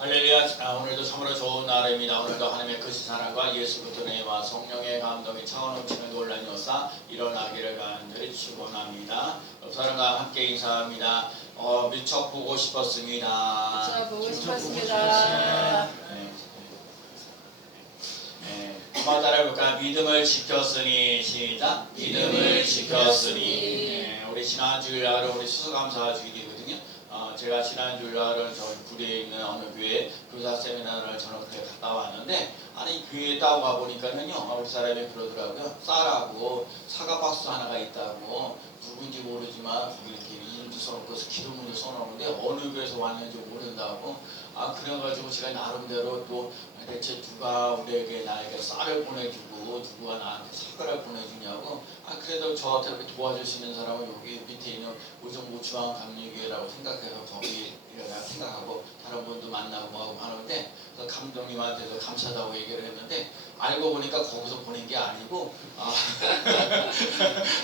할렐루야. 오늘도 참으로 좋은 날입니다. 오늘도 하나님의 크신 사랑과 예수 그리스도의 은혜와 성령의 감동이 차원 넘치는 놀라운 역사 일어나기를 간절히 축원합니다. 사랑과 함께 인사합니다. 미처 보고 싶었습니다. 미처 보고 싶었습니다. 한번 따라해볼까? 믿음을 지켰으니. 시작. 믿음을 지켰으니. 우리 지난주일날은 우리 수수감사 주일이거든요. 제가 지난주일날은 저희 구리에 있는 어느 교회 교사 세미나를 저는 그때 갔다 왔는데, 아니 교회에 딱 와보니까는요, 우리 사람이 그러더라고요. 쌀하고 사과 박스 하나가 있다고, 누군지 모르지만 거기 이렇게 이름도 써놓고 기도문도 써놓는데 어느 교회에서 왔는지 모른다고. 그래가지고 제가 나름대로 또 대체 누가 우리에게 나에게 쌀을 보내주고 누가 나한테 사과를 보내주냐고. 그래도 저한테 이렇게 도와주시는 사람은 여기 밑에 있는 우정부 중앙감리교회라고 생각해서 거기 내가 생각하고 다른 분도 만나고 하고 하는데, 그래서 감독님한테도 감사하다고 얘기를 했는데, 알고 보니까 거기서 보낸 게 아니고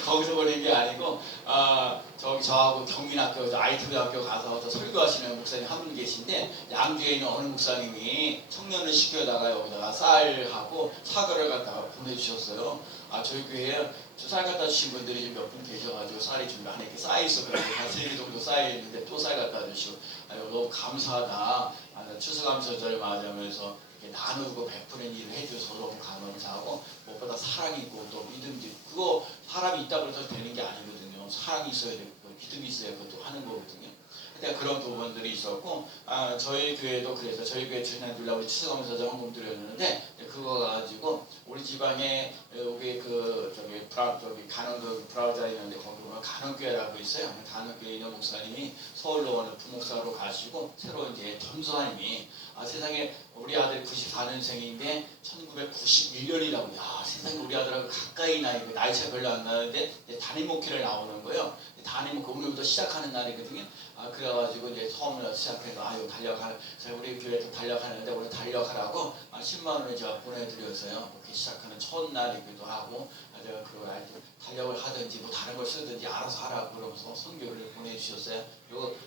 거기서 보낸 게 아니고 저하고 경민학교 IT대학교 가서 설교하시는 목사님 한 분 계신데, 양주에 있는 어느 목사님이 청년을 시켜다가 여기다가 쌀하고 사과를 갖다가 보내주셨어요. 저희 교회에 쌀 갖다 주신 분들이 몇 분 계셔가지고 쌀이 좀 안에 이렇게 쌓여있어가지고 한 3개 정도 쌓여있는데 또 쌀 갖다 주시고, 너무 감사하다. 추수감사절 맞으면서 나누고 베푸는 일을 해줘서 너무 감사하고, 무엇보다 사랑이 있고 또 믿음이, 그거 사람이 있다고 해서 되는 게 아니거든요. 사랑이 있어야 되고 믿음이 있어야 그것도 하는 거거든요. 그런 부분들이 있었고, 저희 교회도 그래서 저희 교회 지난주에 우리 추수감사절 헌금 드렸는데, 그거 가지고 우리 지방에 여기 저기 간원도 브라우자에 있는데 거기 보면 간원교회라고 있어요. 간원교회 있는 목사님이 서울로 오는 부목사로 가시고, 새로 이제 전도사님이 세상에 우리 아들 94년생인데 1991년이라고. 야, 세상에 우리 아들하고 가까이 나이 차 별로 안 나는데 담임 목회를 나오는 거예요. 담임 목회 오늘부터 시작하는 날이거든요. 그래가지고 이제 처음으로 시작해서 우리 교회에서 달력하는데 오늘 달력하라고 10만 원을 제가 보내드렸어요. 그렇게 시작하는 첫날이기도 하고, 제가 그 달력을 하든지 뭐 다른 걸 쓰든지 알아서 하라고 그러면서 선교를 보내주셨어요.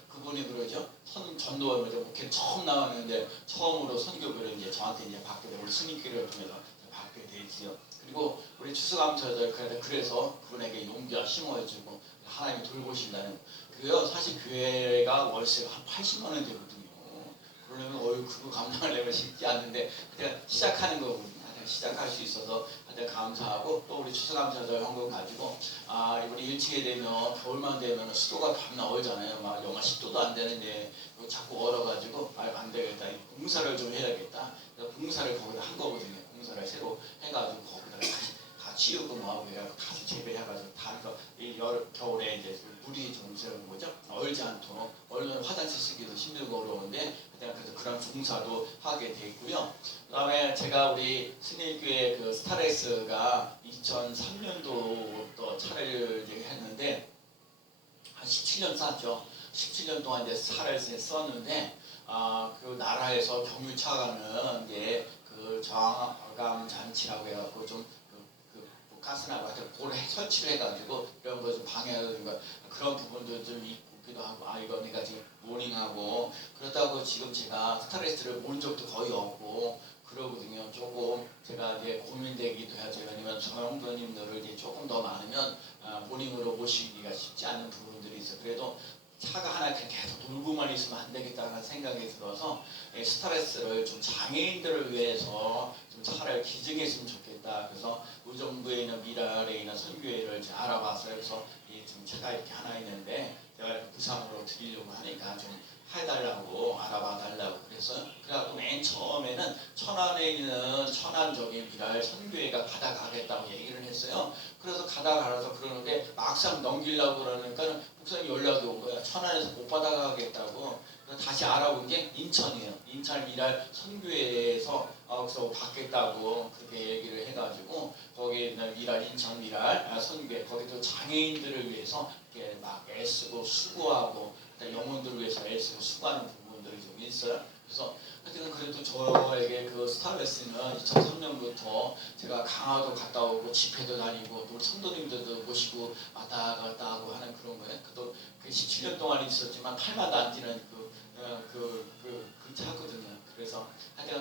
그분이 그러죠. 전도 목회를 처음 나왔는데 처음으로 선교를 이제 저한테 이제 받게 되고, 우리 스님교회를 통해서 받게 되지요. 그리고 우리 추수감사절 그래서 그분에게 용기와 힘을 주고 하나님이 돌보신다는. 그게요, 사실 교회가 월세가 한 80만 원 되거든요. 그러려면 그거 감당하려면 쉽지 않는데 그냥 시작하는 거거든요. 시작할 수 있어서 감사하고, 또 우리 추수감사절 헌금 가지고 우리 일치게 되면 겨울만 되면 수도가 밤낮 얼잖아요. 막 영하 10도도 안 되는데 자꾸 얼어가지고 안 되겠다. 봉사를 좀 해야겠다. 그래서 봉사를 거기다 한 거거든요. 봉사를 새로 해가지고 거기다가 다 치우고 뭐하고 해가지고 다시 재배해가지고 겨울에 이제 물이 좀 새는 거죠. 얼지 않도록. 얼면 화장실 쓰기도 힘들고 어려운데 그래서 그런 봉사도 하게 돼 있고요. 그다음에 제가 우리 스님교회 그 스타렉스가 2003년도부터 차를 했는데 한 17년 쌌죠. 17년 동안 이제 차를 썼는데, 그 나라에서 경유차가는 이제 그 저항감 장치라고 해갖고 좀 가스나 같은 그걸 설치를 해가지고 이런 거 좀 방해하는 거, 그런 부분도 좀 있기도 하고, 이거 내가 지금 모닝하고 그렇다고 지금 제가 스트레스를 모은 적도 거의 없고 그러거든요. 조금 제가 이제 고민되기도 하죠. 왜냐면 성도님들을 이제 조금 더 많으면 모닝으로 모시기가 쉽지 않은 부분들이 있어요. 그래도 차가 하나 계속 놀고만 있으면 안 되겠다는 생각이 들어서 스트레스를 좀 장애인들을 위해서 좀 차를 기증했으면 좋겠다. 그래서 의정부에 있는 미랄에 있는 선교회를 알아봤어요. 그래서 지금 차가 이렇게 하나 있는데 내가 부상으로 드리려고 하니까 좀 해달라고 알아봐 달라고 그래갖고 맨 처음에는 천안에 있는 천안적인 미랄 선교회가 받아가겠다고 얘기를 했어요. 그래서 가다가서 그러는데 막상 넘기려고 그러니까 목사님 연락이 온 거야. 천안에서 못 받아가겠다고. 그래서 다시 알아본 게 인천이에요. 인천 미랄 선교회에서 그래서 받겠다고 그렇게 얘기를 해가지고 거기 있는 인천 미랄 선교회, 거기도 장애인들을 위해서 이렇게 막 애쓰고 수고하고 영혼들을 위해서 애쓰고 수고하는 부분들이 좀 있어요. 그래서 하여튼 그래도 저에게 그 스타렉스는 2003년부터 제가 강화도 갔다 오고 집회도 다니고 또 성도님들도 모시고 왔다 갔다 하고 하는 그런 거예요. 또 17년 동안 있었지만 팔마다 안 뛰는 그 차거든요.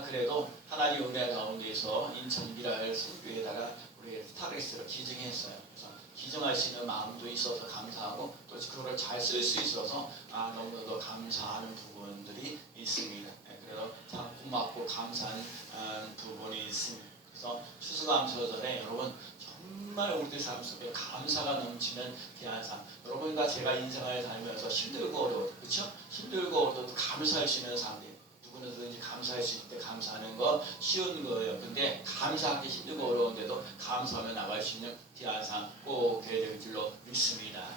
그래도 하나님 은혜 가운데서 인천 미랄 선교에다가 우리 스타렉스를 기증했어요. 그래서 기증하시는 마음도 있어서 감사하고 또 그걸 잘 쓸 수 있어서 너무나도 감사하는 부분들이 있습니다. 그래서 참 고맙고 감사한 부분이 있습니다. 그래서 추수감사절에 여러분 정말 우리들 삶 속에 감사가 넘치는 귀한 삶. 여러분과 제가 인생을 살면서 힘들고 어려워도 그렇죠? 힘들고 어려워도 감사할 수 있는 삶들. 누구든지 감사할 수 있을 때 감사하는 거 쉬운 거예요. 근데 감사하기 힘들고 어려운데도 감사하며 나갈 수 있는 귀한 삶 꼭 돼야 될 줄로 믿습니다.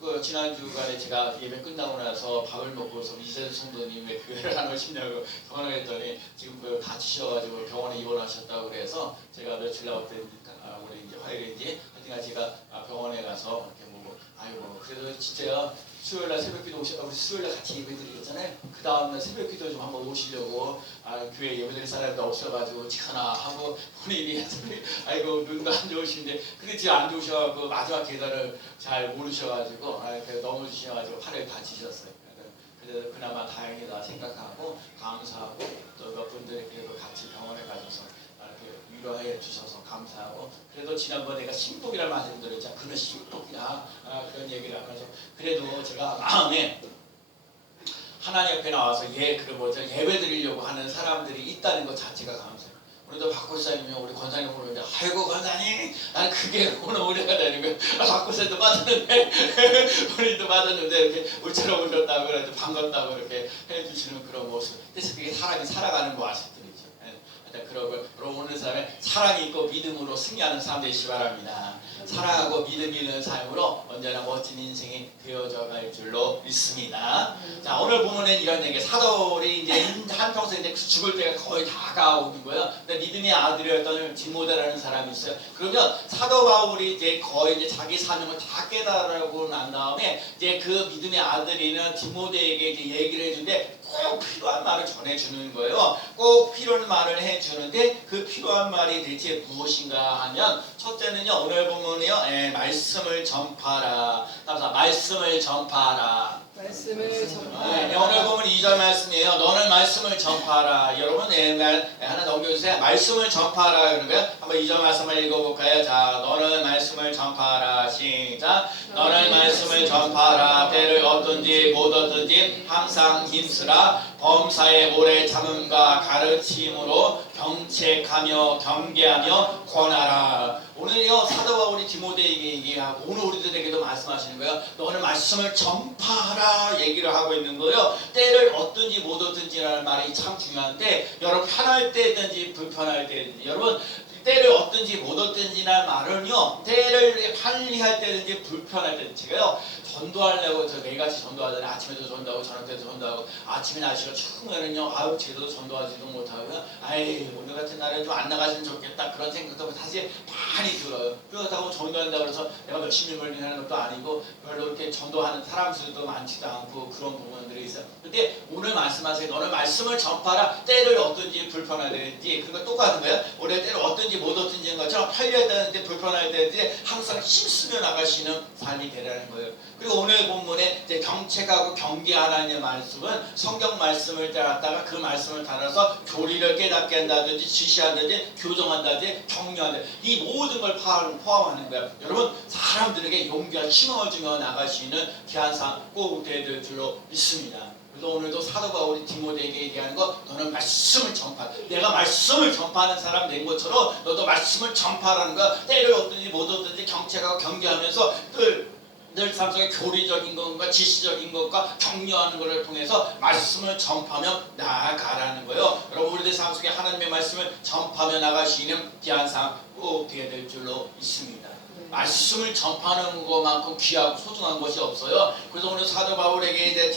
그거 지난 주간에 제가 예배 끝나고 나서 밥을 먹고서 이세수 성도님 왜 교회를 안 오시냐고 전화를 했더니 지금 다치셔가지고 병원에 입원하셨다고 그래서 제가 며칠 나왔더니 우리 이제 화요일인지 하여튼 제가 병원에 가서 이렇게 보고 아이고 그래도 진짜 수요일날 새벽기도 우리 수요일날 같이 예배드리잖아요. 그 다음날 새벽기도 좀 한번 오시려고 교회 예배드릴 사람도 없어가지고 지하나 하고 본인이 아이고 눈도 안 좋으신데 근데 지금 안 좋으셔가지고 마지막 계단을 잘 모르셔가지고 너무 주셔가지고 팔을 다치셨어요. 그래서 그나마 다행이다 생각하고 감사하고 또 몇 분들이 그래도 같이 병원에 가셔서 이렇게 위로해 주셔서 감사하고 그래도 지난번에 내가 신복이라는 말씀드렸잖아. 그는 신복이야 그런 얘기를 하면서 그래도 제가 마음에 하나님 앞에 나와서 예배 드리려고 하는 사람들이 있다는 것 자체가 감사해요. 우리도 박고사님이 우리 권사님 보는데 아이고 권사님 나는 그게 너무 은혜가 되는 거예요. 박고사님도 받았는데 우리도 받았는데 이렇게 우리처럼 오셨다고 그래도 반갑다고 이렇게 해주시는 그런 모습. 그래서 그게 사람이 살아가는 모습들이죠. 그러고 오늘 삶에 사랑이 있고 믿음으로 승리하는 삶 되시기 바랍니다. 사랑하고 믿음이 있는 삶으로 언제나 멋진 인생이 되어져 갈 줄로 믿습니다. 자 오늘 보면은 이런 얘기 사도들이 이제 한평생 이제 죽을 때가 거의 다가오는 거예요. 근데 믿음의 아들이었던 디모데라는 사람이 있어요. 그러면 사도 바울이 이제 거의 이제 자기 사명을 다 깨달고 난 다음에 이제 그 믿음의 아들이는 디모데에게 이제 얘기를 해주는데 꼭 필요한 말을 전해주는 거예요. 꼭 필요한 말을 해주는데 그 필요한 말이 대체 무엇인가 하면 첫째는요 오늘 보면요 말씀을 전파라. 따라서 말씀을 전파라. 말씀을 전파하라. 오늘 보면 2절 말씀이에요. 너는 말씀을 전파하라. 여러분 하나 넘겨주세요. 말씀을 전파하라 그러는 거예요. 한번 2절 말씀을 읽어볼까요? 자, 너는 말씀을 전파하라. 시작. 너는 말씀을 전파하라. 때를 얻든지 못 얻든지 항상 힘쓰라. 범사의 오래 참음과 가르침으로 경책하며 경계하며 권하라. 오늘요 사도 바울이 디모데에게 얘기하고 오늘 우리들에게도 말씀하시는 거예요. 너는 말씀을 전파하라 얘기를 하고 있는 거예요. 때를 얻든지 못 얻든지라는 말이 참 중요한데 여러분 편할 때든지 불편할 때든지 여러분 때를 얻든지 못 얻든지라는 말은요 때를 편리할 때든지 불편할 때든지 제가요 전도하려고 저 매일같이 전도하잖아요. 아침에도 전도하고 저녁 때도 전도하고 아침에 날씨가 추우면은요 아유 제대로 전도하지도 못하고요 아이 오늘 같은 날은 좀 안 나가시면 좋겠다 그런 생각도 사실 많이 들어요. 그렇다고 전도한다고 해서 내가 열심히 멀리하는 것도 아니고 별로 이렇게 전도하는 사람 수도 많지도 않고 그런 부분들이 있어요. 근데 오늘 말씀하세요. 너는 말씀을 전파라. 때를 얻든지 불편하든지 그거 똑같은 거예요. 올해 때를 얻든지 못 얻든지인 것처럼 편리할 때는지 불편할 때든지 항상 힘쓰며 나가시는 삶이 되라는 거예요. 그리고 오늘 본문에 이제 경책하고 경계하라는 말씀은 성경 말씀을 따랐다가 그 말씀을 따라서 교리를 깨닫게 한다든지 지시한다든지 교정한다든지 격려한다든지 이 모든 걸 포함하는 거예요. 여러분 사람들에게 용기와 힘을 주며 나가시는 귀한 삶 꼭 되어야 될 줄로 믿습니다. 그래서 오늘도 사도 바울이 디모데에게 얘기하는 거 너는 말씀을 전파. 내가 말씀을 전파하는 사람 된 것처럼 너도 말씀을 전파하라는 거야. 때를 얻든지 못 얻든지 경책하고 경계하면서 늘 삶 속에 교리적인 것과 지시적인 것과 격려하는 것을 통해서 말씀을 전파하며 나아가라는 거예요. 여러분 우리들 삶 속에 하나님의 말씀을 전파하며 나가시는 귀한 삶 꼭 되어야 될 줄로 믿습니다. 말씀을 전파하는 것만큼 귀하고 소중한 것이 없어요. 그래서 오늘 사도 바울에게 이제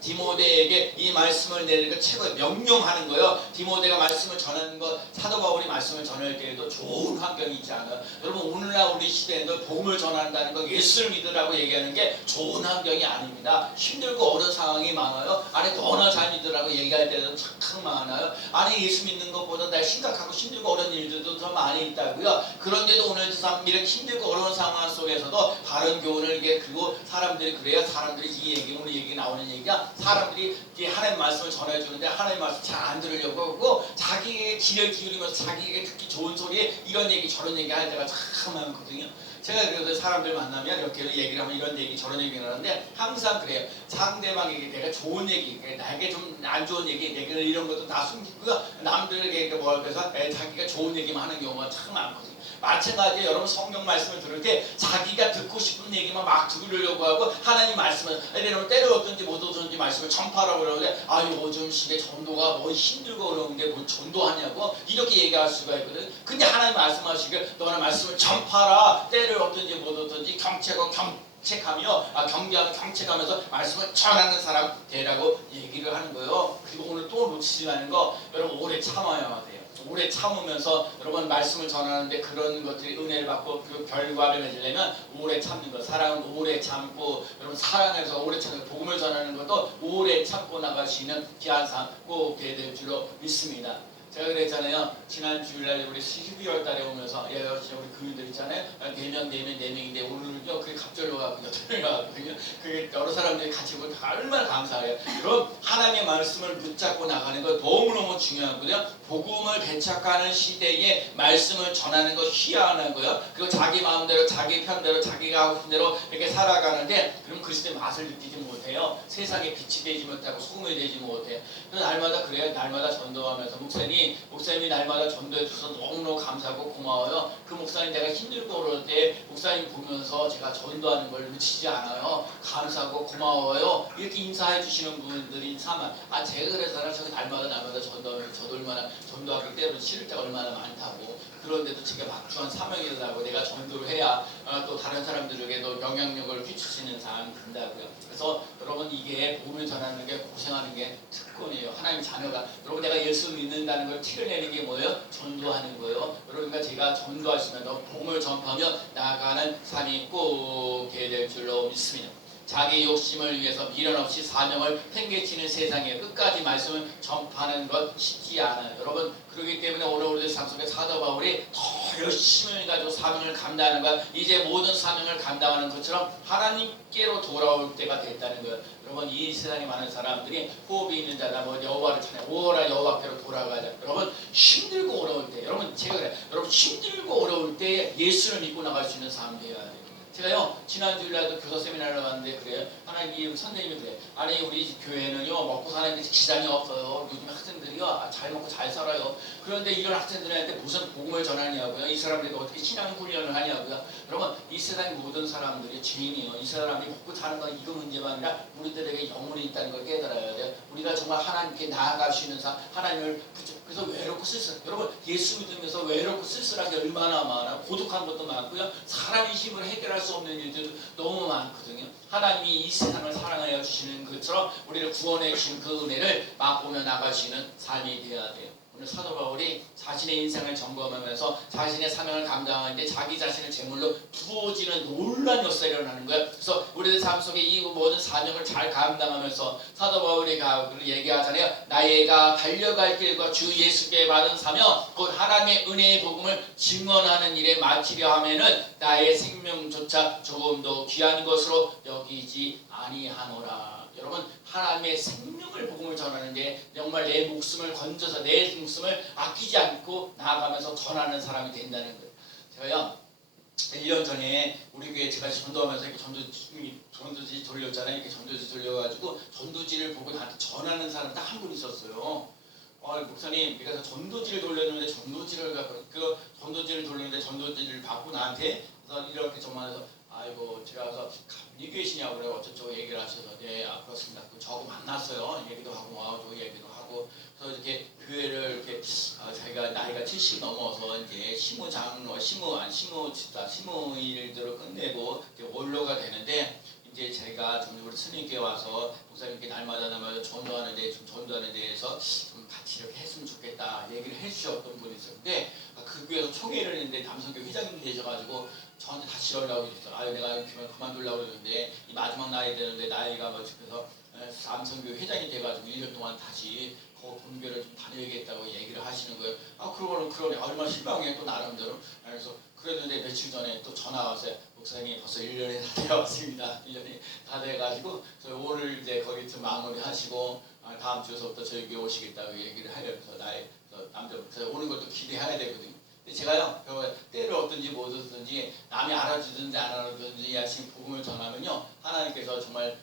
디모데에게 이 말씀을 내리는 책을 명령하는 거예요. 디모데가 말씀을 전하는 것, 사도 바울이 말씀을 전할 때에도 좋은 환경이 있지 않아요. 여러분 오늘날 우리 시대에도 복음을 전한다는 거 예수를 믿으라고 얘기하는 게 좋은 환경이 아닙니다. 힘들고 어려운 상황이 많아요. 아니 너나 잘 믿으라고 얘기할 때도 참 많아요. 아니 예수 믿는 것보다 날 심각하고 힘들고 어려운 일들도 더 많이 있다고요. 그런데도 오늘 그 삶 이렇게 힘들고 어려운 상황 속에서도 바른 교훈을 이게 그리고 사람들이 그래야 사람들이 이 얘기 오늘 얘기 나오는 얘기가 사람들이 이 하나님 말씀을 전해주는데 하나님 말씀 잘 안 들으려고 하고 자기의 귀를 기울이면서 자기에게 듣기 좋은 소리에 이런 얘기 저런 얘기 할 때가 참 많거든요. 제가 그래서 사람들 만나면 이렇게 얘기를 하면 이런 얘기 저런 얘기를 하는데 항상 그래요. 상대방에게 내가 좋은 얘기, 나에게 좀 안 좋은 얘기, 내가 이런 것도 다 숨기고요. 남들에게 뭘 그래서 자기가 좋은 얘기만 하는 경우가 참 많거든요. 마찬가지로 여러분 성경 말씀을 들을 때 자기가 듣고 싶은 얘기만 막 들으려고 하고 하나님 말씀을 예를 들면 때려얻든지 못 얻든지 말씀을 전파하라고 그러는데 아 요즘 시대 전도가 뭐 힘들고 어려운데 뭘 전도하냐고 이렇게 얘기할 수가 있거든. 근데 하나님 말씀하시길 너는 말씀을 전파하라 때를 얻든지 못 얻든지 경책하고 경책하며 경계하며 경책하면서 말씀을 전하는 사람 되라고 얘기를 하는 거예요. 그리고 오늘 또 놓치지 않은 거 여러분 오래 참아야 돼요. 오래 참으면서 여러분 말씀을 전하는데 그런 것들이 은혜를 받고 그 결과를 맺으려면 오래 참는 것. 사랑은 오래 참고 여러분 사랑해서 오래 참는 복음을 전하는 것도 오래 참고 나갈 수 있는 귀한 삶 꼭 되될 줄로 믿습니다. 제가 그랬잖아요. 지난 주일날 우리 12월 달에 오면서 우리 교인들 있잖아요. 4명 되면 4명인데 오늘은요 그게 갑절로 가고 8명이 가거든요. 그게 여러 사람들이 같이 보면 얼마나 감사해요. 그럼 하나님의 말씀을 붙잡고 나가는 거 너무너무 중요하고요. 복음을 배척하는 시대에 말씀을 전하는 거 희한하고요. 그리고 자기 마음대로 자기 편대로 자기가 하고 싶은 대로 이렇게 살아가는데 그럼 그리스도의 맛을 느끼지 못해요. 세상에 빛이 되지 못하고 소금이 되지 못해요. 그래서 날마다 그래요. 날마다 전도하면서 목사님이 날마다 전도해 주셔서 너무너무 감사하고 고마워요. 그 목사님 내가 힘들고 그럴 때 목사님 보면서 제가 전도하는 걸 놓치지 않아요. 감사하고 고마워요. 이렇게 인사해 주시는 분들이 참 제가 그래서 제가 날마다 전도하면 저도 얼마나 전도하기 때문에 싫을 때가 얼마나 많다고. 그런데도 제가 막중한 사명이라고 내가 전도를 해야 또 다른 사람들에게도 영향력을 끼치는 사람이 된다고요. 그래서 여러분 이게 복음을 전하는 게 고생하는 게 특권이에요. 하나님 자녀가 여러분 내가 예수 믿는다는 걸 티를 내는 게 뭐예요? 전도하는 거예요. 여러분과 제가 전도하시면 복음을 전파하며 나아가는 삶이 꼭 될 줄로 믿습니다. 자기 욕심을 위해서 미련 없이 사명을 팽개치는 세상에 끝까지 말씀을 전파하는 것 쉽지 않아요. 여러분 그렇기 때문에 오늘 우리들 삶 속에 사도 바울이 더 열심을 가지고 사명을 감당하는 것 이제 모든 사명을 감당하는 것처럼 하나님께로 돌아올 때가 됐다는 거예요. 여러분 이 세상에 많은 사람들이 호흡이 있는 자다 뭐 여호와를 찬양 오라 여호와께로 돌아가자. 여러분 힘들고 어려울 때 여러분 제가 그래 여러분 힘들고 어려울 때 예수를 믿고 나갈 수 있는 삶 되어야 돼요. 제가요 지난 주일날도 교사 세미나를 왔는데 그래요. 하나님 선생님이 그래. 아니 우리 교회는요 먹고 사는 데 지장이 없어요. 요즘 학생들이요 잘 먹고 잘 살아요. 그런데 이런 학생들한테 무슨 복음을 전하냐고요. 이 사람들이 어떻게 신앙 훈련을 하냐고요. 여러분 이 세상 모든 사람들이 죄인이에요. 이 사람이 먹고 사는 건 이거 문제가 아니라 우리들에게 영혼이 있다는 걸 깨달아야 돼요. 우리가 정말 하나님께 나아갈 수 있는 삶 하나님을 그래서 외롭고 쓸쓸 여러분 예수 믿으면서 외롭고 쓸쓸한 게 얼마나 많아. 고독한 것도 많고요. 사람의 힘으로 해결할 수 없는 일들도 너무 많거든요. 하나님이 이 세상을 사랑하여 주시는 것처럼 우리를 구원해 주신 그 은혜를 맛보며 나갈 수 있는 삶이 되어야 돼요. 오늘 사도 바울이 자신의 인생을 점검하면서 자신의 사명을 감당하는데 자기 자신을 제물로 부어지는 놀라운 역사가 일어나는 거예요. 그래서 우리들 삶 속에 이 모든 사명을 잘 감당하면서 사도 바울이 얘기하잖아요. 나의가 달려갈 길과 주 예수께 받은 사명 곧 하나님의 은혜의 복음을 증언하는 일에 마치려 하면은 나의 생명조차 조금도 귀한 것으로 여기지 아니하노라. 여러분 하나님의 생명을 복음을 전하는데 정말 내 목숨을 건져서 내 목숨을 아끼지 않고 나아가면서 전하는 사람이 된다는 거예요. 제가요 1년 전에 우리 교회 제가 전도하면서 이렇게 전도지 돌렸잖아요. 이렇게 전도지 돌려가지고 전도지를 보고 나한테 전하는 사람 딱 한 분 있었어요. 목사님, 그래서 전도지를 돌렸는데 전도지를 받고 나한테 그래서 이렇게 전화해서 아이고 제가 가서 감리 교회시냐고 그래 어쩌고 얘기를 하셔서 네 그렇습니다. 저하고 만났어요. 얘기도 하고 저 얘기도 하고 그래서 이렇게 교회를 이렇게 자기가 나이가 70 넘어서 이제 시무장로 시무 일들을 끝내고 이제 원로가 되는데 이제 제가 좀 우리 스님께 와서 목사님께 날마다 전도하는데 좀 전도하는 데에서 좀 같이 이렇게 했으면 좋겠다 얘기를 해주셨던 분이 있었는데 그 교회에서 총회를 했는데 남성교 회장님이 되셔가지고 저한테 다시 연락이 됐어요. 내가 그만 그만두려고 그러는데 이 마지막 날이 되는데 나이가 그래서 삼성교회 회장이 돼가지고 1년 동안 다시 그 본교를 좀 다녀야겠다고 얘기를 하시는 거예요. 그러고는 그러네. 얼마나 실망해 또 나름대로. 그래서 그랬는데 며칠 전에 또 전화 와서 목사님이 벌써 1년이 다 되어왔습니다. 1년이 다 돼가지고 오늘 이제 거기 좀 마무리하시고 다음 주에서부터 저희 교회 오시겠다고 얘기를 해요. 그래서 나의 남자 목사 오는 것도 기대해야 되거든요. 근데 제가요, 때를 얻든지 못 얻든지 남이 알아주든지 안 알아주든지 하신 복음을 전하면요, 하나님께서 정말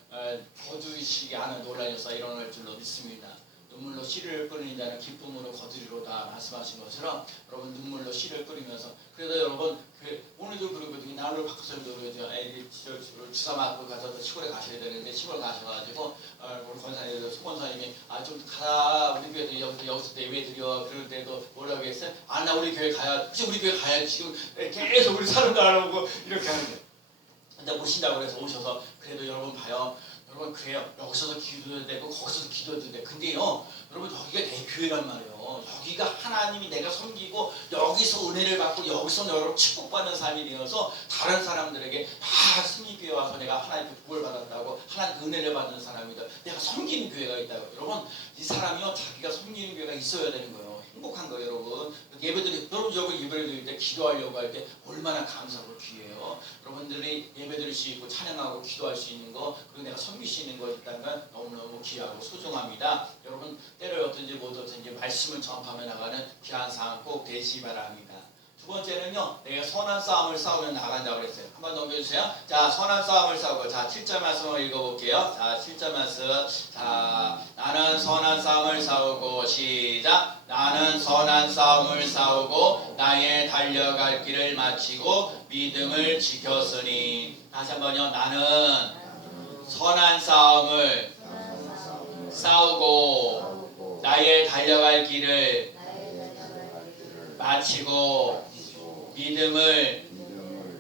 거두시게 하는 논란이 없어 일어날 줄로 믿습니다. 눈물로 씨를 끓이는 자는 기쁨으로 거두리로다 말씀하신 것처럼 여러분 눈물로 씨를 끓이면서 그래도 여러분 오늘도 그러거든요. 나를 바꿔서도 그러죠. 애기 주사 맞고 가서 시골에 가셔야 되는데 시골 가셔가지고 우리 권사님 소권사님이 좀 가라 우리 교회도 여기서 예배 드려 그럴 때도 뭐라고 했어요? 나 우리 교회 가야 혹시 우리 교회 가야 지금 계속 우리 사람도 안 오고 이렇게 하는데 근데 오신다고 그래서 오셔서 그래도 여러분 봐요. 여러분 그래요. 여기서도 기도해도 되고 거기서도 기도해도 돼. 근데요 여러분 여기가 내 교회란 말이에요. 여기가 하나님이 내가 섬기고 여기서 은혜를 받고 여기서 여러분 축복받는 삶이 되어서 다른 사람들에게 승리교회 와서 내가 하나님께 복을 받았다고 하나님 은혜를 받는 사람이다. 내가 섬기는 교회가 있다고. 여러분 이 사람이요 자기가 섬기는 교회가 있어야 되는 거예요. 행복한 거예요 여러분. 여러분 여기 예배를 드릴 때 기도하려고 할 때 얼마나 감사하고 귀해요. 여러분들이 예배 드릴 수 있고 찬양하고 기도할 수 있는 거 그리고 내가 섬길 수 있는 거 있다는 건 너무너무 귀하고 소중합니다. 여러분 때를 얻든지 못 얻든지 말씀을 전파하며 나가는 귀한 사람 꼭 되시기 바랍니다. 두 번째는요, 내가 선한 싸움을 싸우면 나간다고 그랬어요. 한번 넘겨주세요. 자, 선한 싸움을 싸우고, 자, 7절 말씀을 읽어볼게요. 자, 7절 말씀. 자, 나는 선한 싸움을 싸우고, 시작. 나는 선한 싸움을 싸우고, 나의 달려갈 길을 마치고, 믿음을 지켰으니. 다시 한번요, 나는 선한 싸움을 싸우고, 나의 달려갈 길을 마치고, 믿음을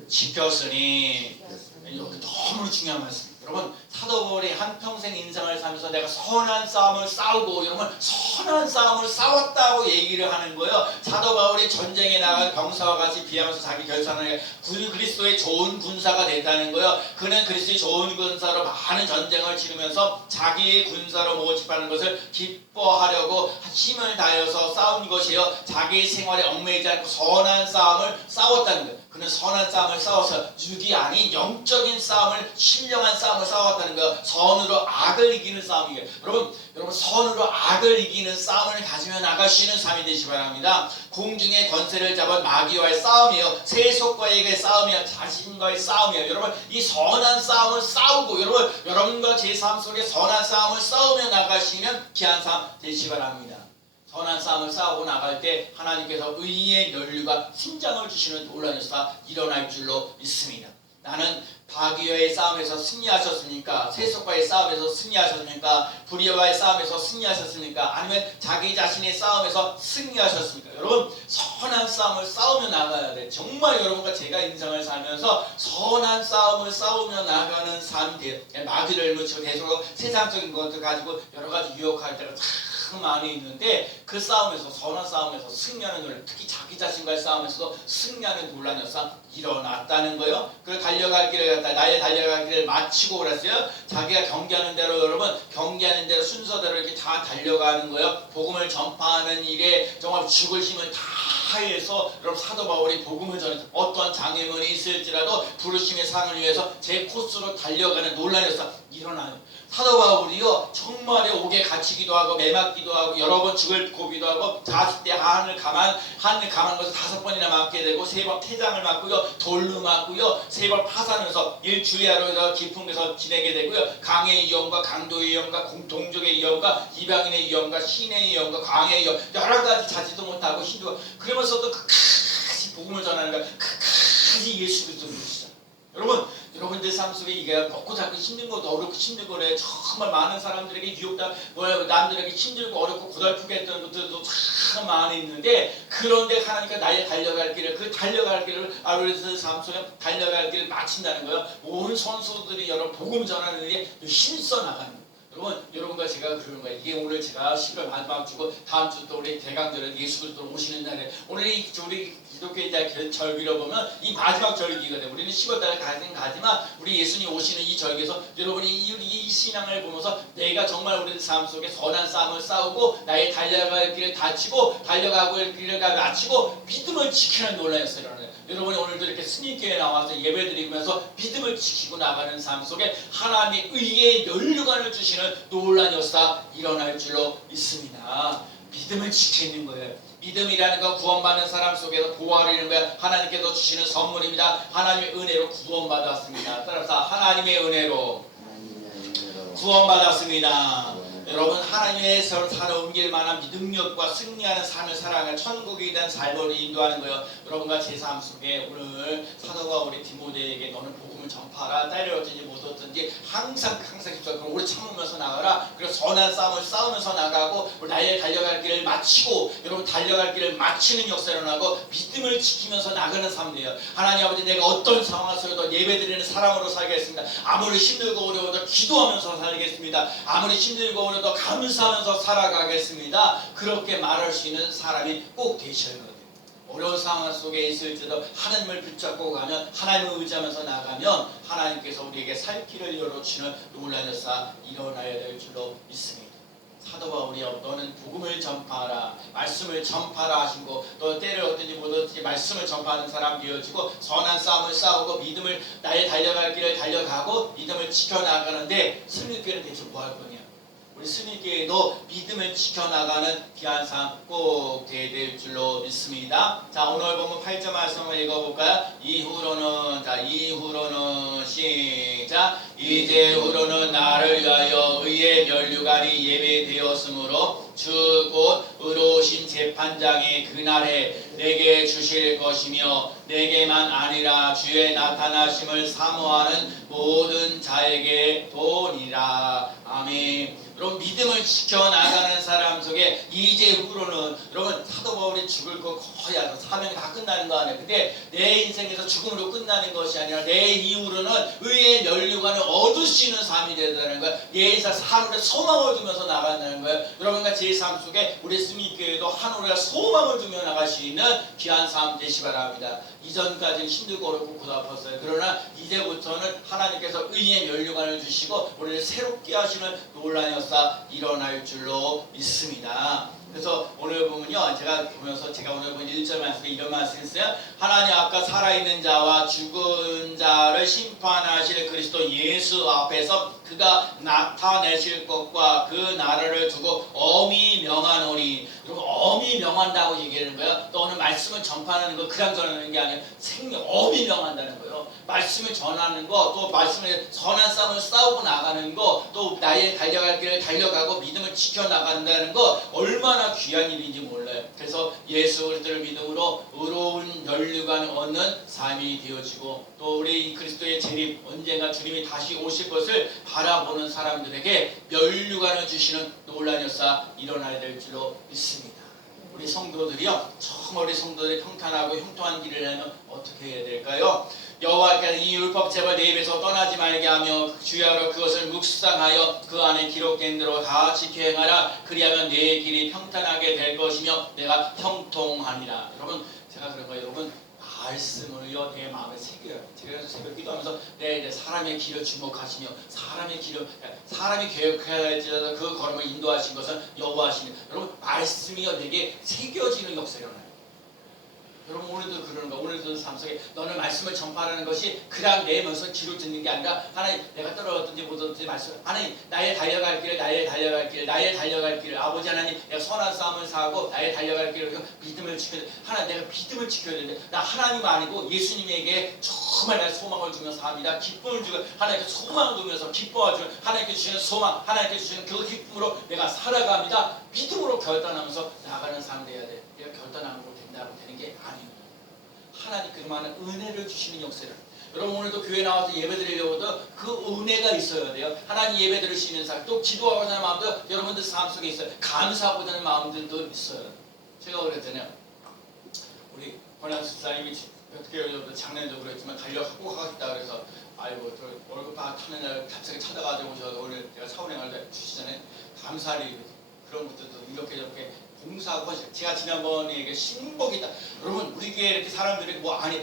지켰으니. 이거 너무 중요한 말씀입니다. 여러분 사도 바울이 한평생 인생을 살면서 내가 선한 싸움을 싸우고 여러분 선한 싸움을 싸웠다고 얘기를 하는 거예요. 사도 바울이 전쟁에 나간 병사와 같이 비하면서 자기 결산을 그리스도의 좋은 군사가 됐다는 거예요. 그는 그리스도의 좋은 군사로 많은 전쟁을 치르면서 자기의 군사로 모집하는 것을 기뻐하려고 힘을 다해서 싸운 것이에요. 자기의 생활에 얽매이지 않고 선한 싸움을 싸웠다는 거예요. 그는 선한 싸움을 싸워서 육이 아닌 영적인 싸움을 신령한 싸움을 싸웠다는 거예요. 선으로 악을 이기는 싸움이에요. 여러분 선으로 악을 이기는 싸움을 가지며 나가시는 삶이 되시기 바랍니다. 공중의 권세를 잡은 마귀와의 싸움이에요. 세속과의 싸움이에요. 자신과의 싸움이에요. 여러분 이 선한 싸움을 싸우고 여러분과 제 삶 속에 선한 싸움을 싸우며 나가시는 귀한 삶 되시기 바랍니다. 선한 싸움을 싸우고 나갈 때 하나님께서 의의 연류가 신장을 주시는 놀라운 역사가 일어날 줄로 믿습니다. 나는 마귀와의 싸움에서 승리하셨습니까? 세속과의 싸움에서 승리하셨습니까? 불의와의 싸움에서 승리하셨습니까? 아니면 자기 자신의 싸움에서 승리하셨습니까? 여러분 선한 싸움을 싸우며 나가야 돼. 정말 여러분과 제가 인생을 살면서 선한 싸움을 싸우며 나가는 삶이 돼요. 마귀를 물리치고 계속 세상적인 것들 가지고 여러 가지 유혹할 때가 참 많이 있는데 그 싸움에서 선한 싸움에서 승리하는 놀라 특히 자기 자신과의 싸움에서도 승리하는 놀라운 역사 일어났다는 거예요. 그 달려갈 길을 갖다 나의 달려갈 길을 마치고 그랬어요. 자기가 경계하는 대로 여러분 경계하는 대로 순서대로 이렇게 다 달려가는 거예요. 복음을 전파하는 일에 정말 죽을 힘을 다해서 여러분 사도 바울이 복음을 전해서 어떠한 장애물이 있을지라도 부르심의 상을 위해서 제 코스로 달려가는 놀라운 역사 일어나요. 사도 바울이요 정말에 옥에 갇히기도 하고 매맞기도 하고 여러 번 죽을 고비도 하고 자식 때 한을 감한 것을 5번이나 맞게 되고 3번 태장을 맞고요 돌로 맞고요 3번 파산해서 일주야로 깊은 데서 지내게 되고요 강의 위험과 강도의 위험과 동족의 위험과 이방인의 위험과 신의 위험과 광의 위험 여러 가지 자지도 못하고 힘들고 그러면서도 끝까지 복음을 전하는 거야. 끝까지 예수 그리스도를 믿으시죠. 여러분들 삶 속에 이게 먹고 살기 힘든 것도 어렵고 힘든 거래. 정말 많은 사람들에게 유혹다, 남들에게 힘들고 어렵고 고달프게 했던 것들도 참 많이 있는데 그런데 하나님께 나의 달려갈 길을 그 달려갈 길을 아브라함의 삶 속에 달려갈 길을 마친다는 거예요. 온 선수들이 여러분 복음 전하는 일에 힘써 나가는 거예요. 여러분과 제가 그러는 거예요. 이게 오늘 제가 10월 마지막 주고 다음 주 또 우리 대강절은 예수 그리스도 오시는 날에 오늘 우리 기독교의 절기로 보면 이 마지막 절기거든요. 우리는 10월 달에 가지만 우리 예수님 오시는 이 절기에서 여러분이 이 신앙을 보면서 내가 정말 우리 삶 속에 선한 싸움을 싸우고 나의 달려갈 길을 다치고 달려가고 길을 마치고 믿음을 지키는 놀라운 일어나요. 여러분이 오늘도 이렇게 스님교회에 나와서 예배드리면서 믿음을 지키고 나가는 삶 속에 하나님의 의의 면류관을 주시는 놀라운 역사 일어날 줄로 믿습니다. 믿음을 지키는 거예요. 믿음이라는 건 구원받는 사람 속에서 보호를 이루는 거예요. 하나님께서 주시는 선물입니다. 하나님의 은혜로 구원받았습니다. 따라서 하나님의 은혜로 구원받았습니다. 여러분 하나님의 살아온 길만한 믿음력과 승리하는 삶을 살아가는 천국에 대한 삶을 인도하는 거예요. 여러분과 제 삶 속에 오늘 사도가 우리 디모데에게 너는 복음을 전파하라. 때려 어든지 못 얻든지 항상 힘써 오래 참으면서 나가라. 그래서 선한 싸움을 싸우면서 나가고 나의 달려갈 길을 마치고 여러분 달려갈 길을 마치는 역사를 일어나고 믿음을 지키면서 나가는 삶이에요. 하나님 아버지 내가 어떤 상황 속에도 예배드리는 사람으로 살겠습니다. 아무리 힘들고 어려워도 기도하면서 살겠습니다. 아무리 힘들고 어려워도 감사하면서 살아가겠습니다. 그렇게 말할 수 있는 사람이 꼭 되셔야 돼요. 어려운 상황 속에 있을지도 하나님을 붙잡고 가면 하나님을 의지하면서 나가면 하나님께서 우리에게 살 길을 열어주시는 놀라운 역사 일어나야 될 줄로 믿습니다. 사도 바울이 너는 복음을 전파하라 말씀을 전파하라 하시고 또 때를 얻든지 못 얻든지 말씀을 전파하는 사람 되어지고 선한 싸움을 싸우고 믿음을 나의 달려갈 길을 달려가고 믿음을 지켜나가는데 승리교회는 대체 뭐 할 거냐. 우리 스님교회도 믿음을 지켜나가는 귀한 삶 꼭 되어야 될 줄로 믿습니다. 자 오늘 보면 8절 말씀을 읽어볼까요? 이후로는 시작 이제후로는 나를 위하여 의의 면류관이 예배되었으므로 주 곧 의로우신 재판장의 그날에 내게 주실 것이며 내게만 아니라 주의 나타나심을 사모하는 모든 자에게 도니라. 아멘. 여러분 믿음을 지켜나가는 사람 속에 이제후로는 여러분 사도 바울이 죽을 거 거의 알아. 사명이 다 끝나는 거 아니에요. 근데 내 인생에서 죽음으로 끝나는 것이 아니라 내 이후로는 의의 면류관을 얻을 수 있는 삶이 되다는 거예요. 예사 하늘에 소망을 두면서 나간다는 거예요. 여러분과 제 삶 속에 우리 스미교회도 하늘에 소망을 두며 나갈 수 있는 귀한 삶 되시 바랍니다. 이전까지는 힘들고 어렵고 고달팠어요. 그러나 이제부터는 하나님께서 의의 면류관을 주시고 우리를 새롭게 하시는 놀라운 역사 일어날 줄로 믿습니다. 그래서 오늘 보면요, 제가 오늘 본 1절 말씀에 이런 말씀이 있어요. 하나님 아까 살아있는 자와 죽은 자를 심판하실 그리스도 예수 앞에서 그가 나타내실 것과 그 나라를 두고 엄히 명하노니. 여러분 엄히 명한다고 얘기하는 거예요. 또 오늘 말씀을 전파하는 거 그냥 전하는 게 아니에요. 엄히 명한다는 거예요. 말씀을 전하는 거, 또 말씀을 선한 싸움을 싸우고 나가는 거, 또 나의 달려갈 길을 달려가고 믿음을 지켜나간다는 거 얼마나 귀한 일인지 몰라요. 그래서 예수 그리스도를 믿음으로 의로운 면류관을 얻는 삶이 되어지고 또 우리 그리스도의 재림 언젠가 주님이 다시 오실 것을 바라보는 사람들에게 면류관을 주시는 놀라운 역사 일어나야 될 줄로 믿습니다. 우리 성도들이요, 정말 우리 성도들이 평탄하고 형통한 길을 하면 어떻게 해야 될까요? 여호와께서 이 율법 제발 내 입에서 떠나지 말게 하며 주야로 그것을 묵상하여 그 안에 기록된 대로 다 지켜 행하라. 그리하면 내 길이 평탄하게 될 것이며 내가 형통하니라. 여러분 제가 그런 거예요. 여러분 말씀을요 내 마음에 새겨요. 제가 새벽 기도하면서 내 사람의 길을 주목하시며 사람이 계획하여서 그 걸음을 인도하신 것은 여호와시니. 여러분 말씀이요 내게 새겨지는 역사가 일어나요. 여러분 오늘도 그러는 거. 오늘도 삶 속에 너는 말씀을 전파하는 것이 그냥 내 면서 귀로 듣는 게 아니라 하나님 내가 떨어졌든지 못 얻든지 말씀 하나님 나의 달려갈 길을 아버지 하나님 내가 선한 싸움을 사고 나의 달려갈 길을 믿음을 지켜야 돼. 하나님 내가 믿음을 지켜야 되는데 나 하나님 아니고 예수님에게 정말 나의 소망을 주면서 삽니다. 기쁨을 주고 하나님께 소망을 주면서 기뻐하시는 하나님께 주시는 소망 하나님께 주시는 그 기쁨으로 내가 살아갑니다. 믿음으로 결단하면서 나가는 삶 돼야 돼. 내가 결단하는 거 된다고 되는 게 아니에요. 하나님 그만한 은혜를 주시는 역사를. 여러분 오늘도 교회 나와서 예배 드리려고도 그 은혜가 있어야 돼요. 하나님 예배 드리시는 사람 또 기도하고자 하는 마음도 여러분들 삶 속에 있어요. 감사하고자 하는 마음들도 있어요. 제가 그랬잖아요. 우리 권한 집사님이 어떻게 작년에도 그랬지만 달려가고 가겠다 그래서 아이고 저 월급 받는 날 갑자기 찾아가지고 오셔서 오늘 제가 사원에 갈 때 주시잖아요. 감사리 그런 것들도 이렇게 저렇게 봉사하고 하시죠. 제가 지난번에 이게 신복이 있다. 여러분 우리 교회 이렇게 사람들이 뭐 안 해요.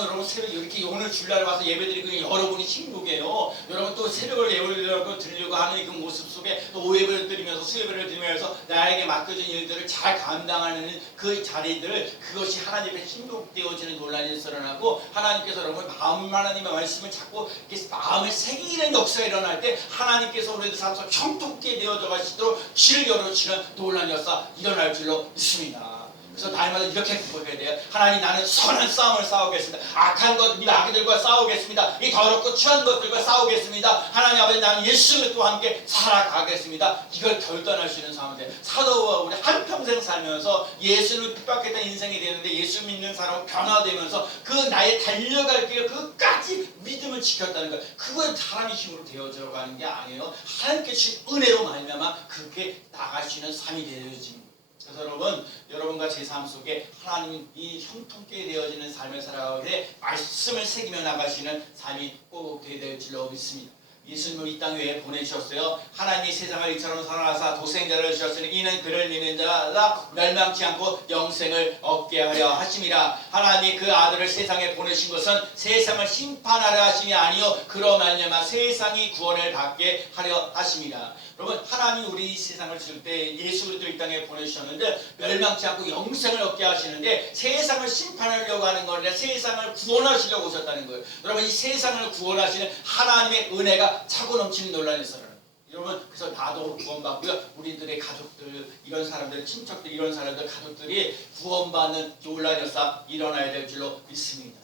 여러분 새벽 이렇게 오늘 주일날 와서 예배드리고 여러분이 신복이에요. 여러분 또 새벽을 예배드리고 드리려고 하는 그 모습 속에 또 오예배를 드리면서 수예배를 드리면서 나에게 맡겨진 일들을 잘 감당하는 그 자리들 그것이 하나님의 신복되어지는 논란이 일어나고 하나님께서 여러분 하나님의 말씀을 자꾸 이렇게 마음에 새기는 역사가 일어날 때 하나님께서 우리들 삶 속에 형통케 되어져 가시도록 길을 열어주시는 논란 역사 일어날 줄로 믿습니다. 그래서 날마다 이렇게 기도해야 돼요. 하나님 나는 선한 싸움을 싸우겠습니다. 악한 것, 마귀들과 싸우겠습니다. 이 더럽고 추한 것들과 싸우겠습니다. 하나님 아버지 나는 예수 그리스도와 함께 살아가겠습니다. 이걸 결단하시는 사람인데 사도와 우리 한평생 살면서 예수를 핍박했던 인생이 되는데 예수 믿는 사람은 변화되면서 그 나의 달려갈 길 끝까지 믿음을 지켰다는 것. 그건 사람의 힘으로 되어져 가는 게 아니에요. 하나님께 주신 은혜로 말미암아 그렇게 나가시는 삶이 되어집니다. 그래서 여러분, 여러분과 제 삶 속에 하나님이 형통케 되어지는 삶을 살아가되 말씀을 새기며 나가시는 삶이 꼭 되어야 될 줄로 믿습니다. 예수님을 이 땅에 왜 보내주셨어요? 하나님이 세상을 이처럼 사랑하사 독생자를 주셨으니 이는 그를 믿는 자가 멸망치 않고 영생을 얻게 하려 하심이라. 하나님이 그 아들을 세상에 보내신 것은 세상을 심판하려 하심이 아니요 그로 말미암아 세상이 구원을 받게 하려 하심이라. 여러분 하나님이 우리 세상을 줄 때 예수 그리스도를 이 땅에 보내주셨는데 멸망치 않고 영생을 얻게 하시는데 세상을 심판하려고 하는 거 아니라 세상을 구원하시려고 오셨다는 거예요. 여러분 이 세상을 구원하시는 하나님의 은혜가 차고 넘치는 논란이 있어요. 여러분 그래서 나도 구원받고요. 우리들의 가족들 이런 사람들 친척들 이런 사람들 가족들이 구원받는 논란이 일어나야 될 줄로 믿습니다.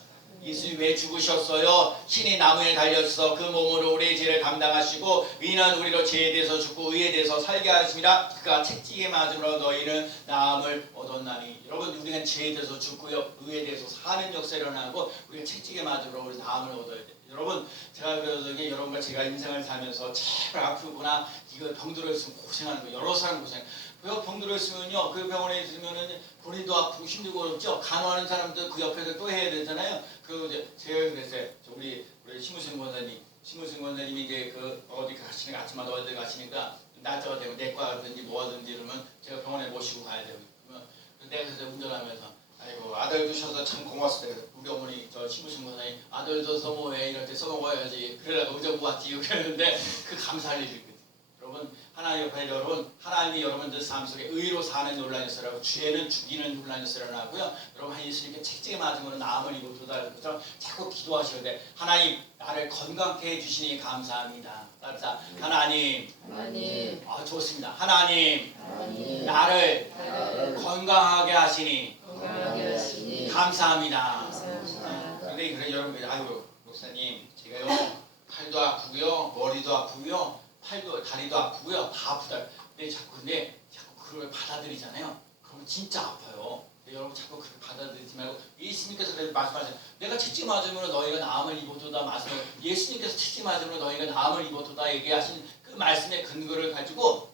예수님이 왜 죽으셨어요? 신이 나무에 달려서 그 몸으로 우리의 죄를 감당하시고 의인은 우리로 죄에 대해서 죽고 의에 대해서 살게 하십니다. 그가 채찍에 맞음으로 너희는 나음을 얻었나니. 여러분 우리가 죄에 대해서 죽고요 의에 대해서 사는 역사가 일어나고 우리가 채찍에 맞음으로 우리 나음을 얻어야 돼요. 여러분 제가 그래서 이게 여러분과 제가 인생을 살면서 제일 아프구나 이거 병들어 있으면 고생하는 거예요. 여러 사람 고생. 병들어 있으면요 그 병원에 있으면은 본인도 아프고 힘들고 어렵죠. 간호하는 사람도 그 옆에서 또 해야 되잖아요. 그 제가 그랬어요. 우리 심우승 권사님이 이제 그 어디 가시니까 아침마다 어디 가시니까 날짜가 되면 내과 가든지 뭐 하든지 이러면 제가 병원에 모시고 가야 되고 그러면 내가 그래서 운전하면서 아이고 아들 두셔서 참 고맙습니다. 우리 어머니 저 심우승 권사님 아들 둬서 뭐해 이럴 때 써먹어야지 그러려고 의정부 왔지 그랬는데 그 감사할 일이 있거든요. 여러분 하나님 옆에 여러분 하나님이 여러분들 삶 속에 의로 사는 논란이 있어라고 죄는 죽이는 논란이 있어라고요. 여러분 예수님께 채찍에 맞으면 나음을 입어도다 그래서 자꾸 기도하셔야 돼. 하나님 나를 건강케 해주시니 감사합니다. 따라서 하나님 아 좋습니다. 하나님 나를 건강하게 하시니 감사합니다. 근데 그래 여러분 아이고 목사님 제가요 팔도 아프고요 머리도 아프고요 팔도 다리도 아프고요 다 아프다. 근데 자꾸 그걸 받아들이잖아요. 그러면 진짜 아파요. 근데 여러분 자꾸 그걸 받아들이지 말고 예수님께서 말씀하세요. 내가 채찍 맞으면 너희가 나음을 입어도다 말씀을 예수님께서 채찍 맞으면 너희가 나음을 입어도다 얘기하신 그 말씀의 근거를 가지고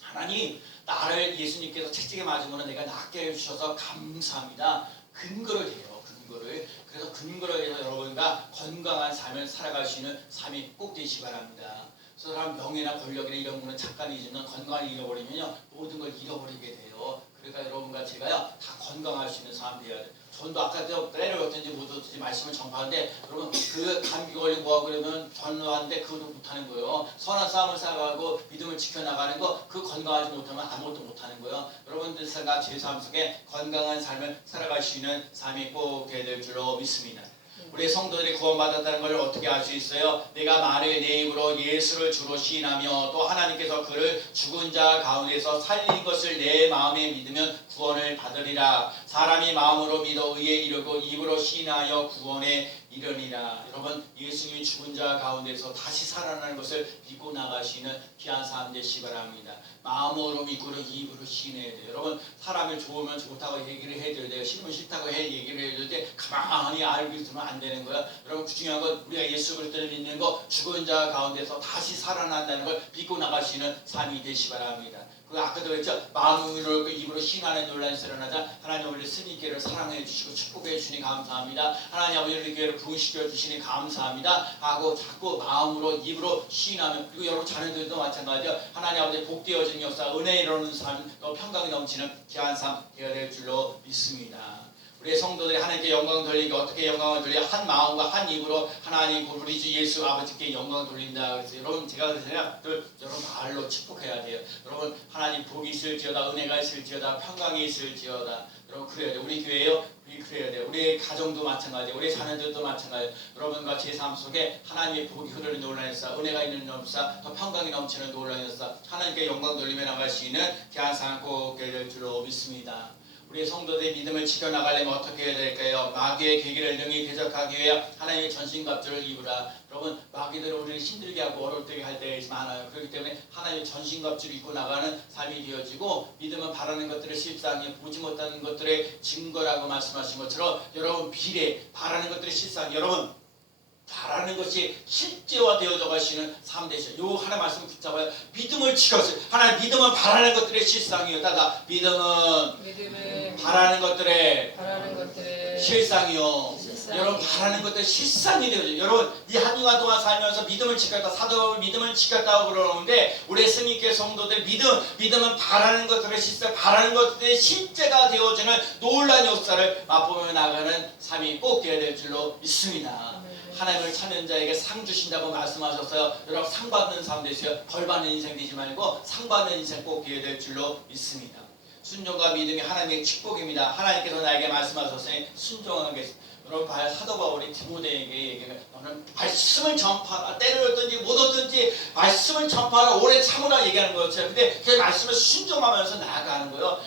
하나님 나를 예수님께서 채찍에 맞으면 내가 낫게 해주셔서 감사합니다. 근거를 대요. 근거를. 그래서 근거를 해서 여러분과 건강한 삶을 살아갈 수 있는 삶이 꼭 되시기 바랍니다. 사람 명예나 권력이나 이런 거는 잠깐이지만 건강을 잃어버리면요 모든 걸 잃어버리게 돼요. 그러니까 여러분과 제가요 다 건강할 수 있는 사람 되어야 돼요. 전도 아까 때를 어떤지 못 어떤지 말씀을 전파하는데 여러분 그 감기 걸리고 뭐하고 그러면 전도하는데 그것도 못하는 거예요. 선한 싸움을 살아가고 믿음을 지켜나가는 거 그 건강하지 못하면 아무것도 못하는 거예요. 여러분들과 제 삶 속에 건강한 삶을 살아갈 수 있는 삶이 꼭 되어야 될 줄로 믿습니다. 우리 성도들이 구원받았다는 걸 어떻게 알 수 있어요? 내가 만일 내 입으로 예수를 주로 시인하며 또 하나님께서 그를 죽은 자 가운데서 살린 것을 내 마음에 믿으면 구원을 받으리라. 사람이 마음으로 믿어 의에 이르고 입으로 시인하여 구원에 이르니라. 여러분 예수님이 죽은 자 가운데서 다시 살아나는 것을 믿고 나가시는 귀한 삶 되시기 바랍니다. 마음으로 믿고 입으로 시인해야 돼요. 여러분 사람을 좋으면 좋다고 얘기를 해줘야 돼요. 싫으면 싫다고 얘기를 해줘야 돼. 가만히 알고 있으면 안 되는 거야. 여러분 중요한 건 우리가 예수 그리스도를 믿는 거 죽은 자 가운데서 다시 살아난다는 걸 믿고 나가시는 삶이 되시기 바랍니다. 아까도 그랬죠. 마음으로 입으로 신하는 논란이 일어나자 하나님 우리 스님께를 사랑해 주시고 축복해 주시니 감사합니다. 하나님 아버지 우리 교회를 부으시켜 주시니 감사합니다 하고 자꾸 마음으로 입으로 시인하면, 그리고 여러분 자녀들도 마찬가지요. 하나님 아버지 복되어지는 역사, 은혜 이루는 삶, 또 평강이 넘치는 귀한 삶 되어야 될 줄로 믿습니다. 우리 성도들이 하나님께 영광 돌리기, 어떻게 영광을 돌려? 한 마음과 한 입으로 하나님 우리 주 예수 아버지께 영광 돌린다. 그래서 여러분 제가 그래서요, 여러분 말로 축복해야 돼요. 여러분 하나님 복이 있을지어다, 은혜가 있을지어다, 평강이 있을지어다. 여러분 그래야 돼요. 우리 교회요, 우리 그래야 돼요. 우리 가정도 마찬가지예요. 우리 자녀들도 마찬가지예요. 여러분과 제 삶 속에 하나님의 복이 흐르는 놀라는 역사, 은혜가 있는 역사, 더 평강이 넘치는 놀라는 역사, 하나님께 영광 돌리며 나갈 수 있는 귀한 삶 꼭 될 줄로 믿습니다. 우리 성도들의 믿음을 지켜나가려면 어떻게 해야 될까요? 마귀의 계기를 능히 대적하기 위해 하나님의 전신갑주를 입으라. 여러분 마귀들은 우리를 힘들게 하고 어려울 때게 할 때가 많아요. 그렇기 때문에 하나님의 전신갑주를 입고 나가는 삶이 되어지고, 믿음은 바라는 것들의 실상이 보지 못하는 것들의 증거라고 말씀하신 것처럼, 여러분 미래 바라는 것들의 실상, 여러분 바라는 것이 실제화 되어져 가시는 삶 되시죠. 요 하나 말씀 붙잡아요. 믿음을 지켰어요. 하나님 믿음은 바라는 것들의 실상이요. 다가 믿음은 바라는 것들의 실상이요. 여러분 바라는 것들의 실상이 되어져. 여러분 이 한 주간 동안 살면서 믿음을 지켰다, 사도가 믿음을 지켰다고 그러는데, 우리 스님께 성도들 믿음은 바라는 것들의 실상, 바라는 것들의 실제가 되어지는 놀라운 역사를 맛보며 나가는 삶이 꼭 되어야 될 줄로 믿습니다. 하나님을 찾는 자에게 상 주신다고 말씀하셨어요. 여러분 상 받는 삶 되세요. 벌 받는 인생 되지 말고 상 받는 인생 꼭 되어야 될 줄로 믿습니다. 순종과 믿음이 하나님의 축복입니다. 하나님께서 나에게 말씀하셨으니 순종하겠습니다. 여러분 사도 바울이 디모데에게 얘기해요. 너는 말씀을 전파하라. 때를 얻든지 못 얻든지 말씀을 전파하라. 오래 참으라 얘기하는 거였어요. 근데 그 말씀을 순종하면서 나아가는 거예요.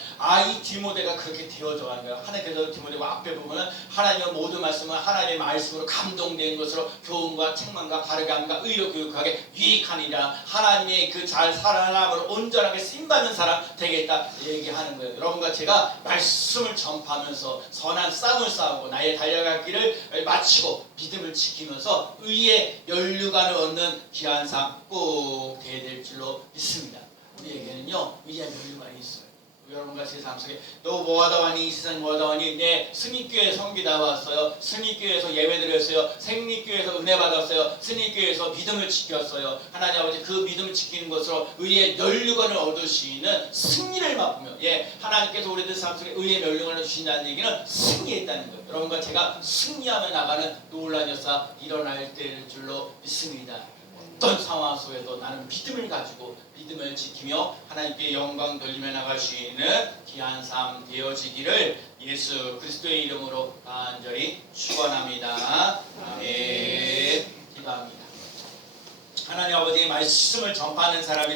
이 디모데가 그렇게 되어져 가는 거예요. 하나님께서 디모데가 앞에 보면은 하나님의 모든 말씀은 하나님의 말씀으로 감동된 것으로 교훈과 책망과 바르게 함과 의로 교육하게 유익하니라. 하나님의 그 잘 살아남으로 온전하게 쓰임받는 사람 되겠다 얘기하는 거예요. 여러분과 제가 말씀을 전파하면서 선한 싸움을 싸우고 나의 달려갈 길을 마치고 믿음을 지키면서 의의 면류관을 얻는 귀한 삶 꼭 되어야 될 줄로 믿습니다. 우리에게는요 의의 면류관이 있어요. 여러분과 제 삶 속에 너 뭐하다 왔니? 이 세상 뭐하다 왔니? 네, 승리교회 섬기다 왔어요. 승리교회에서 예배드렸어요. 생리교회에서 은혜 받았어요. 승리교회에서 믿음을 지켰어요. 하나님 아버지 그 믿음을 지키는 것으로 의의 면류관을 얻을 수 있는 승리를 맛보며, 하나님께서 우리들 삶 속에 의의 면류관을 주신다는 얘기는 승리했다는 거예요. 여러분과 제가 승리하며 나가는 놀라운 역사 일어날 때일 줄로 믿습니다. 어떤 상황 속에도 나는 믿음을 가지고 믿음을 지키며 하나님께 영광 돌리며 나갈 수 있는 귀한 삶 되어지기를 예수 그리스도의 이름으로 간절히 축원합니다. 아멘. 기도합니다. 하나님 아버지의 말씀을 전파하는 사람이